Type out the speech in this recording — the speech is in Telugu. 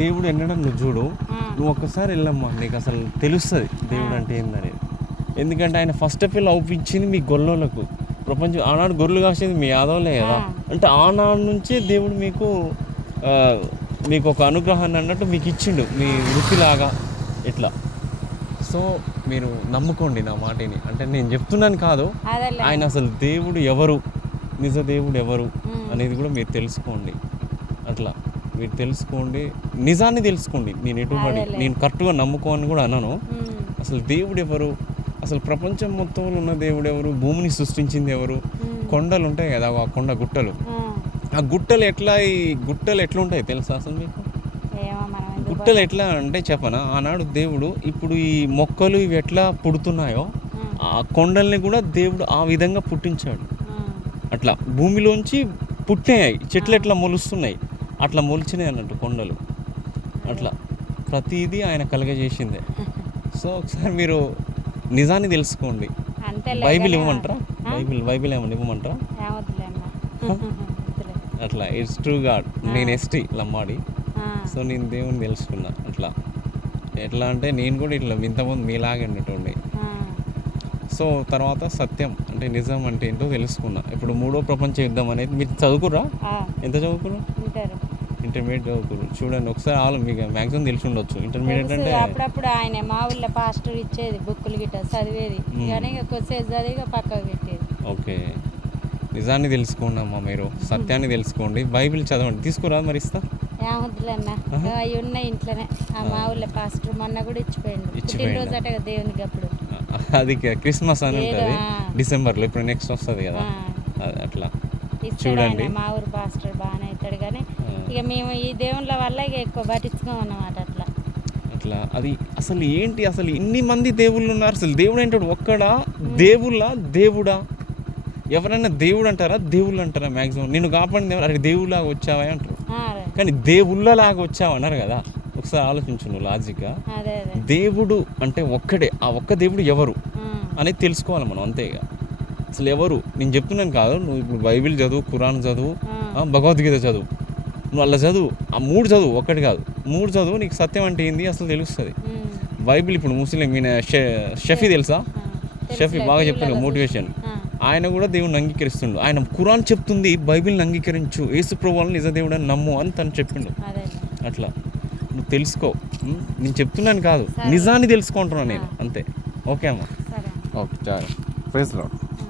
దేవుడు ఎన్నడం నువ్వు చూడు, నువ్వు ఒక్కసారి వెళ్ళమ్మా, నీకు అసలు తెలుస్తుంది దేవుడు అంటే ఏందనేది. ఎందుకంటే ఆయన ఫస్ట్ ఆఫ్ ఆల్ అవుపించింది మీ గొల్లోలకు. ప్రపంచం ఆనాడు గొర్రెలు కాసేది మీ యాదవులే కదా. అంటే ఆనాడు నుంచే దేవుడు మీకు ఒక అనుగ్రహాన్ని అన్నట్టు మీకు ఇచ్చిండు మీ వృత్తిలాగా ఇట్లా. సో మీరు నమ్ముకోండి నా మాటని. అంటే నేను చెప్తున్నాను కాదు, ఆయన అసలు దేవుడు ఎవరు, నిజ దేవుడు ఎవరు అనేది కూడా మీరు తెలుసుకోండి. అట్లా మీరు తెలుసుకోండి, నిజాన్ని తెలుసుకోండి. నేను కరెక్ట్గా నమ్ముకోని కూడా అన్నాను. అసలు దేవుడు ఎవరు, అసలు ప్రపంచం మొత్తంలో ఉన్న దేవుడు ఎవరు, భూమిని సృష్టించింది ఎవరు, కొండలు ఉంటాయి కదా, ఆ కొండ గుట్టలు, ఆ గుట్టలు ఎట్లుంటాయి తెలుసా అసలు మీకు? గుట్టలు ఎట్లా అంటే చెప్పనా, ఆనాడు దేవుడు ఇప్పుడు ఈ మొక్కలు ఇవి ఎట్లా పుడుతున్నాయో ఆ కొండల్ని కూడా దేవుడు ఆ విధంగా పుట్టించాడు. అట్లా భూమిలోంచి పుట్టినాయి చెట్లు ఎట్లా మొలుస్తున్నాయి అట్లా మొలిచినాయి అన్నట్టు కొండలు. అట్లా ప్రతిదీ ఆయన కలగజేసిందే. సో ఒకసారి మీరు నిజాన్ని తెలుసుకోండి. బైబిల్ ఇవ్వమంటారా? బైబిల్ ఏమన్నా ఇవ్వమంటారా? అట్లా ఇట్స్ ట్రూ గాడ్. నేను ఎస్టీ లమ్మాడి, సో నేను దేవుని తెలుసుకున్నా. అట్లా ఎట్లా అంటే నేను కూడా ఇట్లా ఇంతకుముందు మీలాగే ఉండేటోండి. సో తర్వాత సత్యం అంటే నిజం అంటే ఏంటో తెలుసుకున్నా. ఇప్పుడు 3వ ప్రపంచ యుద్ధం అనేది మీరు చదువుకుర్రా? ఎంత చదువుకుర్రా? ఇంటర్మీడియట్ చదువుకుర్రు. చూడండి ఒకసారి మీకు మ్యాక్సిమం తెలిసి ఉండొచ్చు. ఇంటర్మీడియట్ అంటే అప్పుడప్పుడు ఆయన మా ఊళ్ళో పాస్టర్ ఇచ్చేది బుక్కులు గిట్ట చదివేది, కానీ కొద్దిసేపు చదివి పక్కకు పెట్టేది. ఓకే, నిజాన్ని తెలుసుకోండి అమ్మా, మీరు సత్యాన్ని తెలుసుకోండి. బైబిల్ చదవండి. తీసుకురా మరి ఇస్తా. ఏమొద్దులన్నా, అవి ఉన్నాయి ఇంట్లోనే. ఆ మా ఊళ్ళో పాస్టర్ మొన్న కూడా ఇచ్చిపోయిండు అట దేవునికి. అప్పుడు అది క్రిస్మస్ అని ఉంటుంది డిసెంబర్లో, ఇప్పుడు నెక్స్ట్ వస్తుంది కదా. అట్లా చూడండి, మా ఊరు పాస్టర్ బాగానే అవుతాడు, కానీ ఇక మేము ఈ దేవుళ్ళ వల్ల ఇక ఎక్కువ పట్టించుకోమన్నమాట. అట్లా అది అసలు ఏంటి, అసలు ఇన్ని మంది దేవుళ్ళు ఉన్నారు, అసలు దేవుడు ఏంటాడు ఒక్కడా? దేవుడా? ఎవరైనా దేవుడు అంటారా, దేవుళ్ళు అంటారా? మ్యాక్సిమం నిన్ను కాపాడింది ఎవరు? అరే దేవుళ్ళలాగా వచ్చావా అంటారు, కానీ దేవుళ్ళలాగా వచ్చావు అన్నారు కదా. ఒకసారి ఆలోచించు నువ్వు లాజిక్గా. దేవుడు అంటే ఒక్కడే, ఆ ఒక్క దేవుడు ఎవరు అనేది తెలుసుకోవాలి మనం, అంతేగా. అసలు ఎవరు నేను చెప్తున్నాను కాదు, నువ్వు ఇప్పుడు బైబిల్ చదువు, ఖురాన్ చదువు, భగవద్గీత చదువు, నువ్వు అలా చదువు, ఆ 3 చదువు, ఒక్కటి కాదు 3 చదువు, నీకు సత్యం అంటే ఏంది అసలు తెలుస్తుంది. బైబిల్ ఇప్పుడు ముస్లిం షఫీ తెలుసా? షఫీ బాగా చెప్తాడు మోటివేషన్. ఆయన కూడా దేవుడిని అంగీకరిస్తుండు. ఆయన ఖురాన్ చెప్తుంది బైబిల్ని అంగీకరించు, యేసు ప్రభువుని నిజ దేవుడు అని నమ్ము అని తను చెప్పిండు. అట్లా నువ్వు తెలుసుకో. నేను చెప్తున్నాను కాదు, నిజాన్ని తెలుసుకుంటున్నాను నేను, అంతే. ఓకే అమ్మా, ఓకే, చాలా ప్రైజ్ లార్డ్.